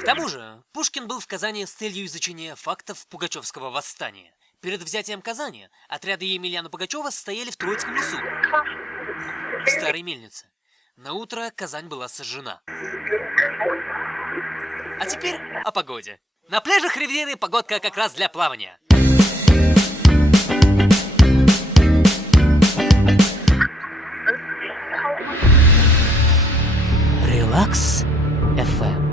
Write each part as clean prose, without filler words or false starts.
К тому же, Пушкин был в Казани с целью изучения фактов Пугачевского восстания. Перед взятием Казани отряды Емельяна Пугачева стояли в Троицком лесу, в Старой Мельнице. Наутро Казань была сожжена. А теперь о погоде. На пляжах Ривьеры погодка как раз для плавания. Релакс FM.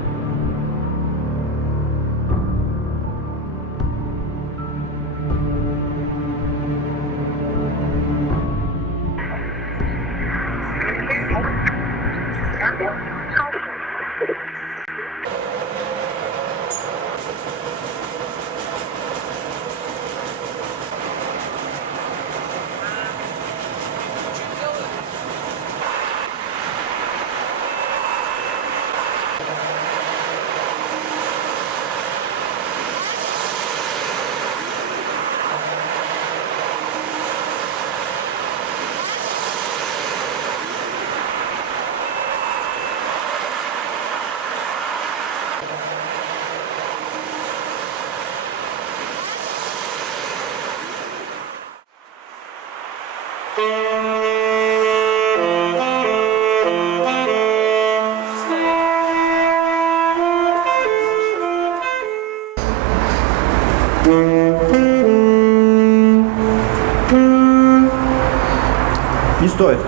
Не стоит.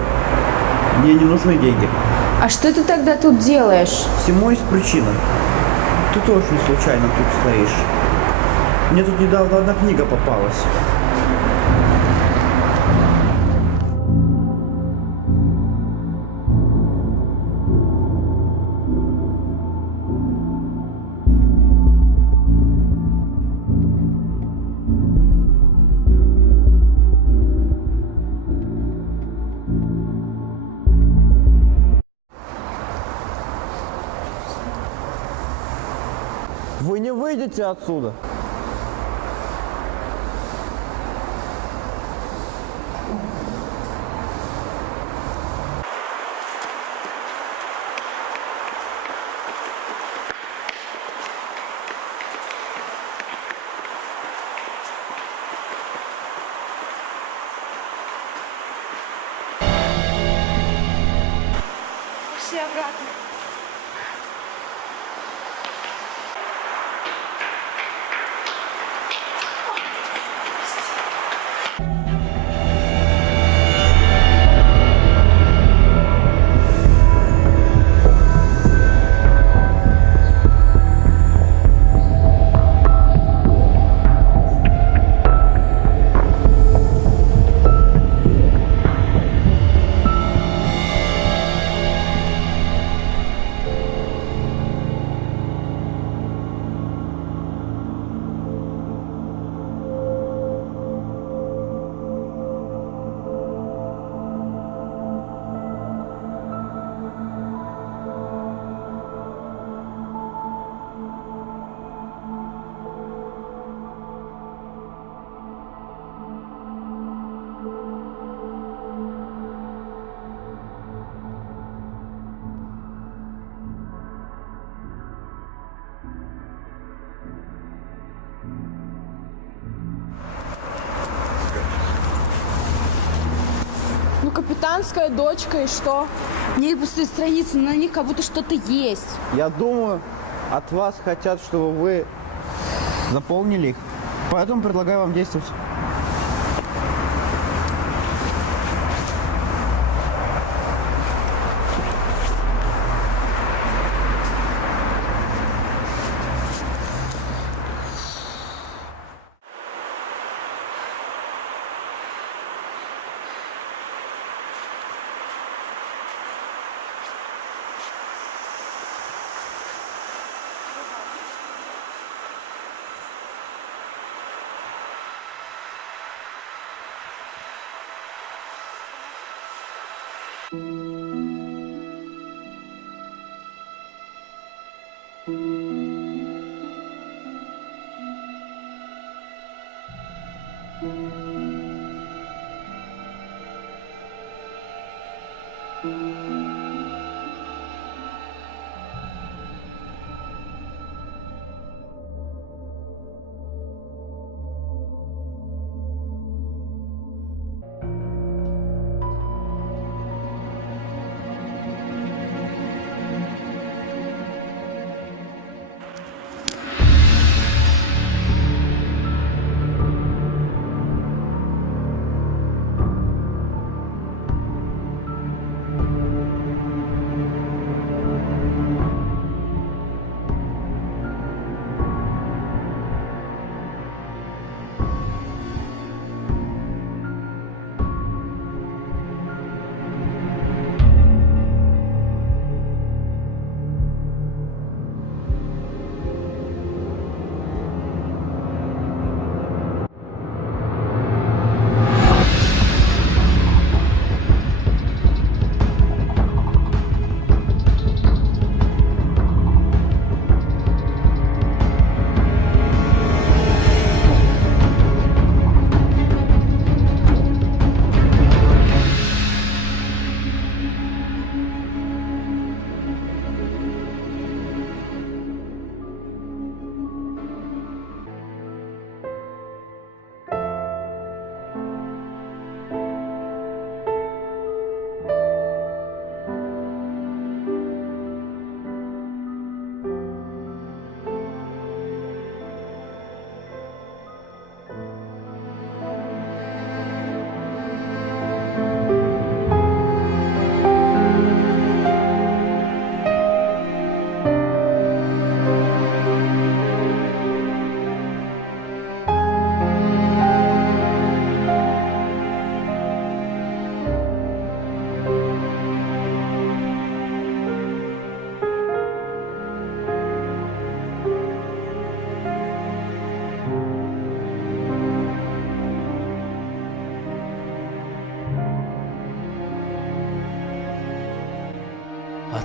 Мне не нужны деньги. А что ты тогда тут делаешь? Всему есть причина. Ты тоже не случайно тут стоишь. Мне тут недавно одна книга попалась. Вы не выйдете отсюда. Пошли обратно. Ну, капитанская дочка, и что? Мне пустые страницы, на них как будто что-то есть. Я думаю, от вас хотят, чтобы вы заполнили их. Поэтому предлагаю вам действовать.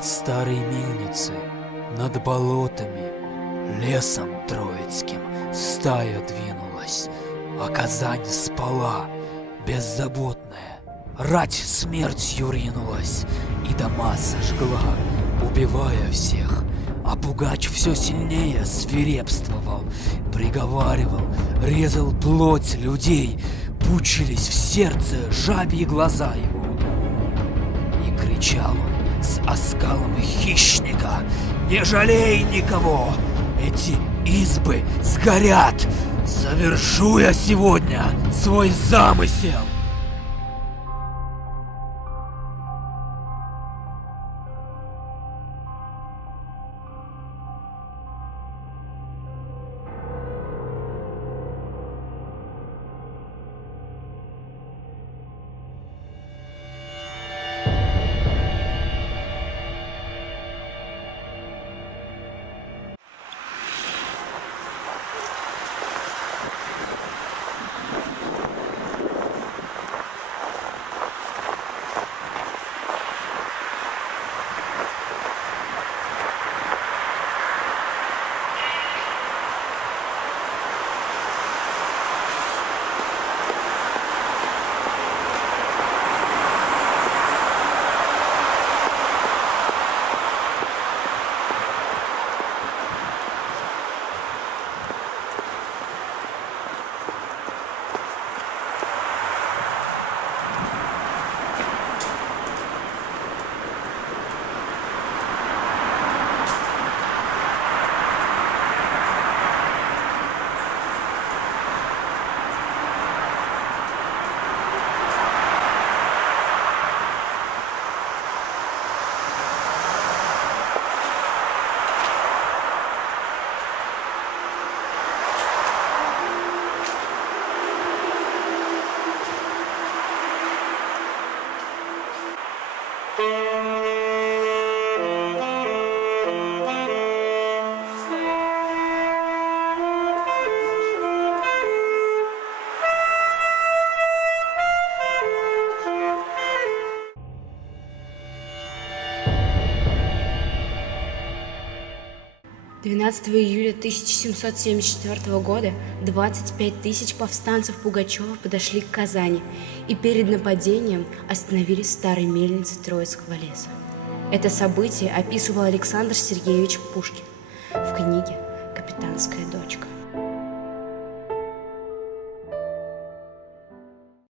старой мельницы, над болотами, лесом троицким стая двинулась, а Казань спала, беззаботная. Рать смертью ринулась и дома сожгла, убивая всех. А Пугач все сильнее свирепствовал, приговаривал, резал плоть людей, пучились в сердце жабьи глаза его. И кричал он с оскалом хищника: «Не жалей никого! Эти избы сгорят! Совершу я сегодня свой замысел!» Двенадцатого июля 1774 года 25 тысяч повстанцев Пугачева подошли к Казани и перед нападением остановились в старой мельнице Троицкого леса. Это событие описывал Александр Сергеевич Пушкин в книге «Капитанская дочка».